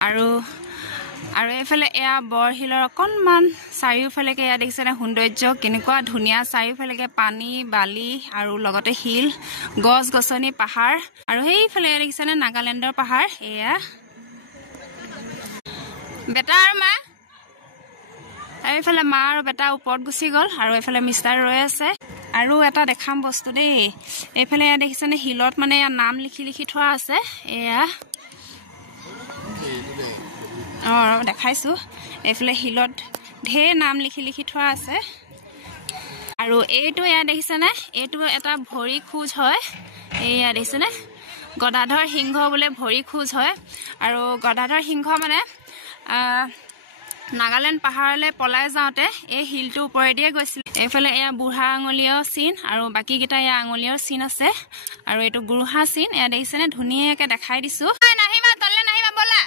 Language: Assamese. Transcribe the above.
আৰু আৰু এইফালে এয়া বৰহিলৰ অকণমান চাৰিওফালেকে এয়া দেখিছেনে সৌন্দৰ্য কেনেকুৱা ধুনীয়া চাৰিওফালেকে পানী বালি আৰু লগতে শিল গছ গছনি পাহাৰ আৰু সেইফালে দেখিছেনে নাগালেণ্ডৰ পাহাৰ এয়া বেটা আৰু মা আৰু এইফালে মা আৰু বেটা ওপৰত গুচি গ'ল আৰু এইফালে মিষ্টাৰ ৰৈ আছে আৰু এটা দেখাম বস্তু দেই এইফালে এয়া দেখিছেনে শিলত মানে এয়া নাম লিখি লিখি থোৱা আছে এয়া দেখাইছো এইফালে শিলত ঢেৰ নাম লিখি লিখি থোৱা আছে আৰু এইটো এয়া দেখিছেনে এইটো এটা ভৰি খোজ হয় এয়া দেখিছেনে গদাধৰ সিংহ বোলে ভৰি খোজ হয় আৰু গদাধৰ সিংহ মানে নাগালেণ্ড পাহাৰলৈ পলাই যাওঁতে এই শিলটোৰ ওপৰেদিয়ে গৈছিল এইফালে এয়া বুঢ়া আঙুলিৰ চিন আৰু বাকীকেইটা এয়া আঙুলিৰ চিন আছে আৰু এইটো গুৰুহা চিন এয়া দেখিছেনে ধুনীয়াকৈ দেখাই দিছো নাহিবা তললৈ নাহিবা ব'লা